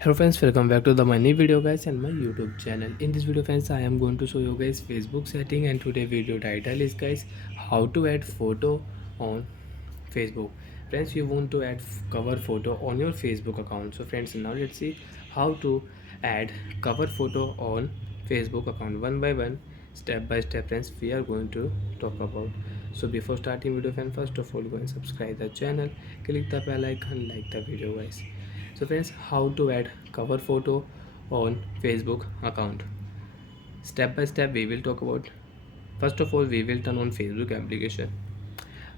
Hello friends, welcome back to the my new video guys and my YouTube channel. In this video friends, I am going to show you guys Facebook setting, and today video title is guys how to add photo on Facebook. Friends, you want to add cover photo on your Facebook account. So friends, now let's see how to add cover photo on Facebook account one by one, step by step. Friends, we are going to talk about. So before starting video friends, first of all go and subscribe the channel, click the bell icon, like the video guys. So friends, how to add cover photo on Facebook account. Step by step we will talk about. First of all, we will turn on Facebook application.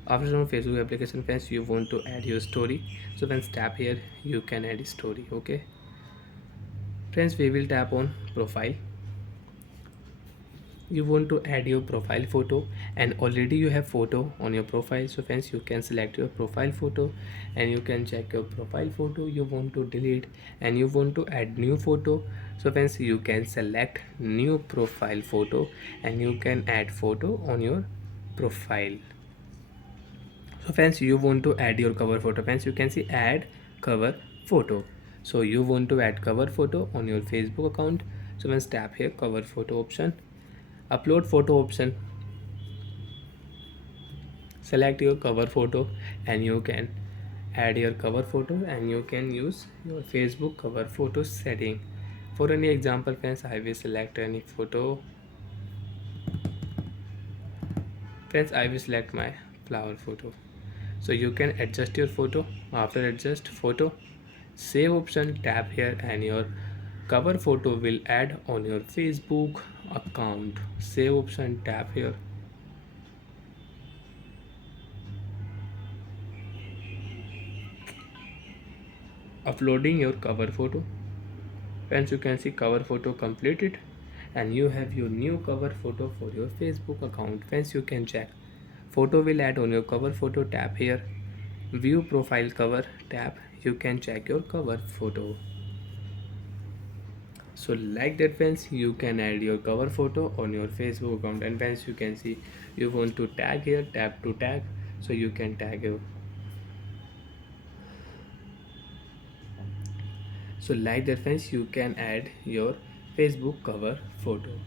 After turn on Facebook application friends, you want to add your story. So when tap here, you can add story. Okay friends, we will tap on profile. You want to add your profile photo, and already you have photo on your profile. So friends, you can select your profile photo and you can check your profile photo. You want to delete and you want to add new photo. So friends, you can select new profile photo and you can add photo on your profile. So friends, you want to add your cover photo. Friends, you can see add cover photo. So you want to add cover photo on your Facebook account. So let's tap here cover photo option, upload photo option, select your cover photo and you can add your cover photo and you can use your Facebook cover photo setting. For any example friends, I will select any photo. Friends, I will select my flower photo. So you can adjust your photo. After adjust photo, save option, tap here and your cover photo will add on your Facebook account. Save option, tap here. Uploading your cover photo. Friends, you can see cover photo completed and you have your new cover photo for your Facebook account. Friends, you can check photo will add on your cover photo. Tap here, view profile cover, tap, you can check your cover photo. So like that friends, you can add your cover photo on your Facebook account. And friends, you can see you want to tag here, tap to tag, so you can tag your. So like that friends, you can add your Facebook cover photo.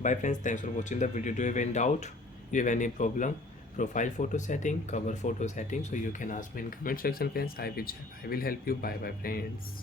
Bye friends, thanks for watching the video. Do you have any doubt, you have any problem, profile photo setting, cover photo setting, so you can ask me in comment section friends. I will check, I will help you. Bye bye friends.